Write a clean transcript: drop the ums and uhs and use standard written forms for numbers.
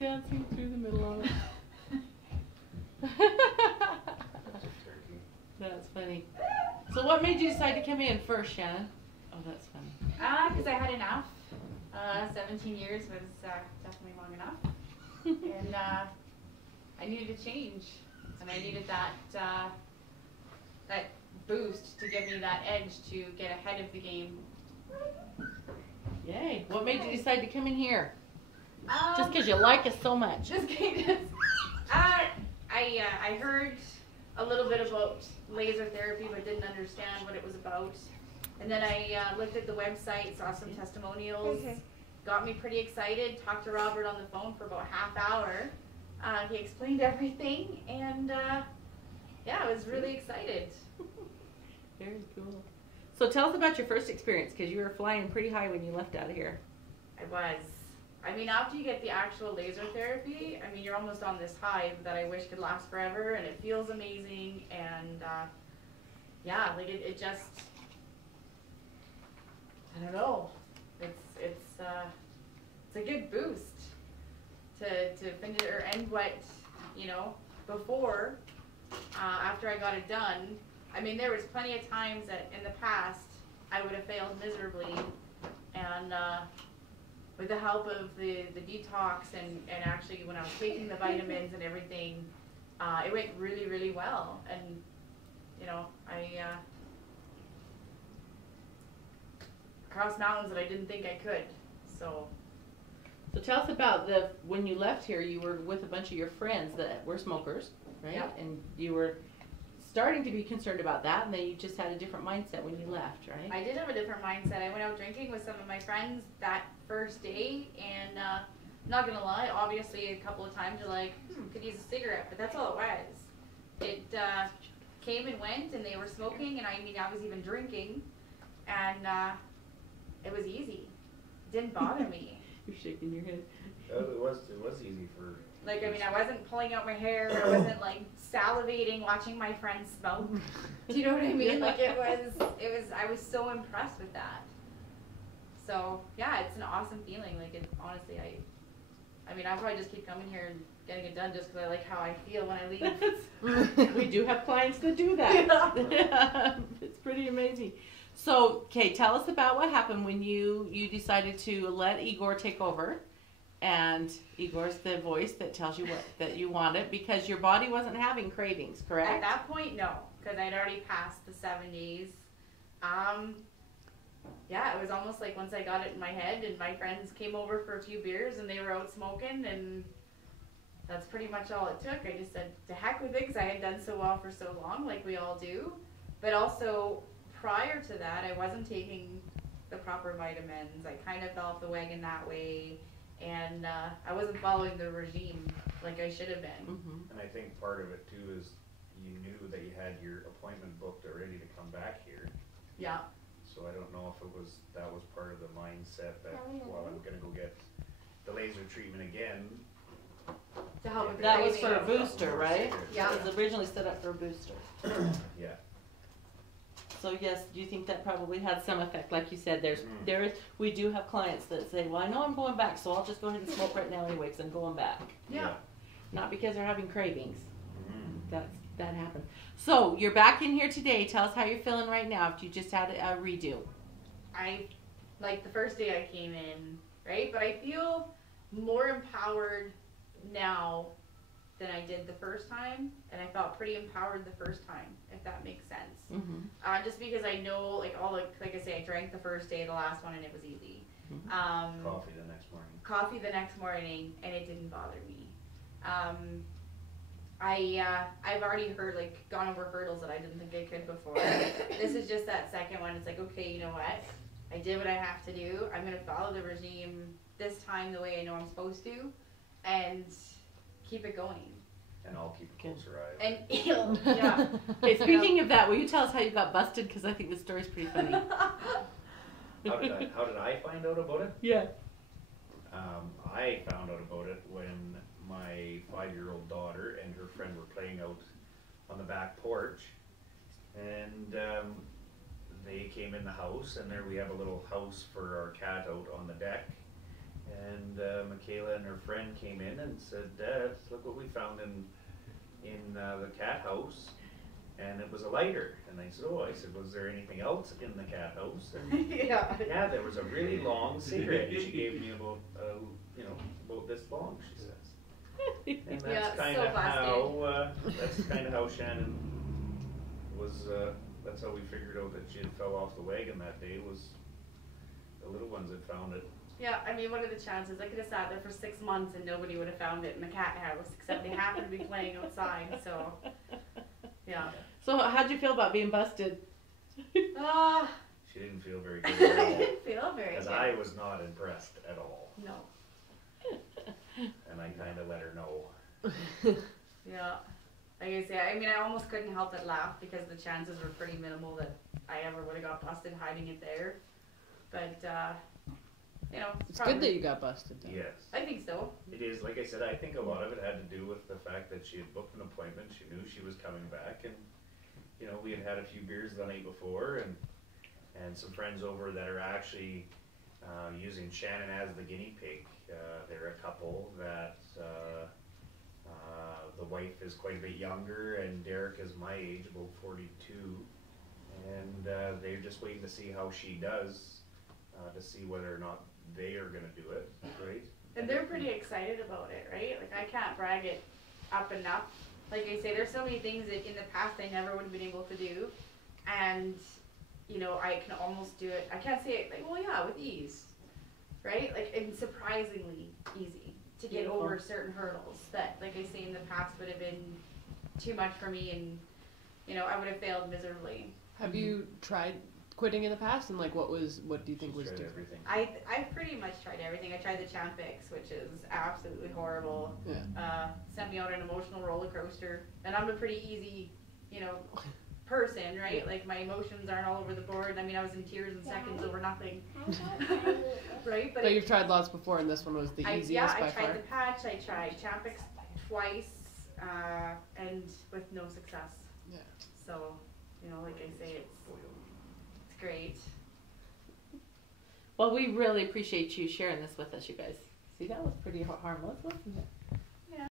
Dancing through the middle of it. That's funny. So what made you decide to come in first, Shannon? Oh, that's funny. Because I had enough. 17 years was definitely long enough. And I needed a change. And I needed that boost to give me that edge to get ahead of the game. Yay. What made you decide to come in here? Just because you like us so much. Just kidding. I heard a little bit about laser therapy, but didn't understand what it was about. And then I looked at the website, saw some testimonials, got me pretty excited, talked to Robert on the phone for about half hour. He explained everything, and yeah, I was really excited. Very cool. So tell us about your first experience, because you were flying pretty high when you left out of here. I was. I mean, after you get the actual laser therapy, I mean, you're almost on this high that I wish could last forever, and it feels amazing, and yeah, like it just, I don't know, it's a good boost to finish or end what, you know, before, after I got it done. I mean, there was plenty of times that in the past I would have failed miserably, and with the help of the detox and actually when I was taking the vitamins and everything, it went really, really well. And, you know, I crossed mountains that I didn't think I could. So tell us about when you left here, you were with a bunch of your friends that were smokers, right? Yep. And you were starting to be concerned about that, and then you just had a different mindset when you left, right? I did have a different mindset. I went out drinking with some of my friends that first day, and not gonna lie, obviously a couple of times you're like, could use a cigarette, but that's all it was. It came and went, and they were smoking, and I mean, I was even drinking, and it was easy. It didn't bother me. You're shaking your head. It was easy for. Like, I mean, I wasn't pulling out my hair. I wasn't like salivating watching my friends smoke. Do you know what I mean? Like it was. I was so impressed with that. So yeah, it's an awesome feeling. Like it, honestly, I mean, I'll probably just keep coming here and getting it done just because I like how I feel when I leave. We do have clients that do that. Yeah. It's pretty amazing. So, okay, tell us about what happened when you decided to let Igor take over. And Igor's the voice that tells you that you want it, because your body wasn't having cravings, correct? At that point, no, because I'd already passed the 7 days. Yeah, it was almost like once I got it in my head, and my friends came over for a few beers, and they were out smoking, and that's pretty much all it took. I just said, to heck with it, because I had done so well for so long, like we all do. But also, prior to that, I wasn't taking the proper vitamins. I kind of fell off the wagon that way. And I wasn't following the regime like I should have been. Mm-hmm. And I think part of it too is you knew that you had your appointment booked already to come back here. Yeah. So I don't know if that was part of the mindset that, well, I'm gonna go get the laser treatment again. To help with the that was for a cravings. booster, right? Yeah. It was originally set up for a booster. Yeah. So yes, do you think that probably had some effect? Like you said, we do have clients that say, well, I know I'm going back, so I'll just go ahead and smoke right now anyway, because I'm going back. Yeah. Not because they're having cravings. Mm-hmm. That happened. So you're back in here today. Tell us how you're feeling right now after you just had a redo. Like the first day I came in, right? But I feel more empowered now than I did the first time, and I felt pretty empowered the first time, if that makes sense. Mm-hmm. Just because I know, like like I say, I drank the first day, the last one, and it was easy. Mm-hmm. Coffee the next morning. Coffee the next morning, and it didn't bother me. I've already gone over hurdles that I didn't think I could before. This is just that second one. It's like, okay, you know what? I did what I have to do. I'm gonna follow the regime this time the way I know I'm supposed to, and keep it going. And I'll keep a closer eye. And yeah. Hey, speaking of that, will you tell us how you got busted? Because I think the story's pretty funny. How did I find out about it? Yeah. I found out about it when my 5-year-old daughter and her friend were playing out on the back porch, and they came in the house, and there we have a little house for our cat out on the deck, And Michaela and her friend came in and said, "Dad, look what we found in the cat house." And it was a lighter. And I said, "Oh," I said, "was there anything else in the cat house?" And yeah, there was a really long cigarette. And she gave me about, about this long, she says. And that's kind of how Shannon was, that's how we figured out that she had fell off the wagon that day, was the little ones had found it. Yeah, I mean, what are the chances? I could have sat there for 6 months and nobody would have found it in the cat house, except they happened to be playing outside, so, yeah. So how'd you feel about being busted? She didn't feel very good at all. I didn't feel very good. Because I was not impressed at all. No. And I kind of let her know. Yeah. Like I say, I mean, I almost couldn't help but laugh because the chances were pretty minimal that I ever would have got busted hiding it there. But, it's good that you got busted, though. Yes. I think so. It is, like I said, I think a lot of it had to do with the fact that she had booked an appointment, she knew she was coming back, and, we had had a few beers the night before, and some friends over that are actually using Shannon as the guinea pig. They're a couple that the wife is quite a bit younger, and Derek is my age, about 42, and they're just waiting to see how she does, to see whether or not they are going to do it, right? And they're pretty excited about it, right? Like, I can't brag it up enough. Like I say, there's so many things that in the past I never would have been able to do, and, I can almost do it. I can't say it, like, well, yeah, with ease, right? Like, it's surprisingly easy to get over certain hurdles that, like I say, in the past would have been too much for me, and, I would have failed miserably. Have you tried quitting in the past, and what do you think was different? Everything. I've pretty much tried everything. I tried the Champix, which is absolutely horrible. Yeah. Sent me on an emotional roller coaster, and I'm a pretty easy, person, right? Like, my emotions aren't all over the board. I mean, I was in tears in seconds over nothing, right? But you've tried lots before, and this one was the easiest by far. I tried the patch. I tried Champix twice, and with no success. Yeah. So, like I say, it's great. Well, we really appreciate you sharing this with us, you guys. See, that was pretty harmless, wasn't it?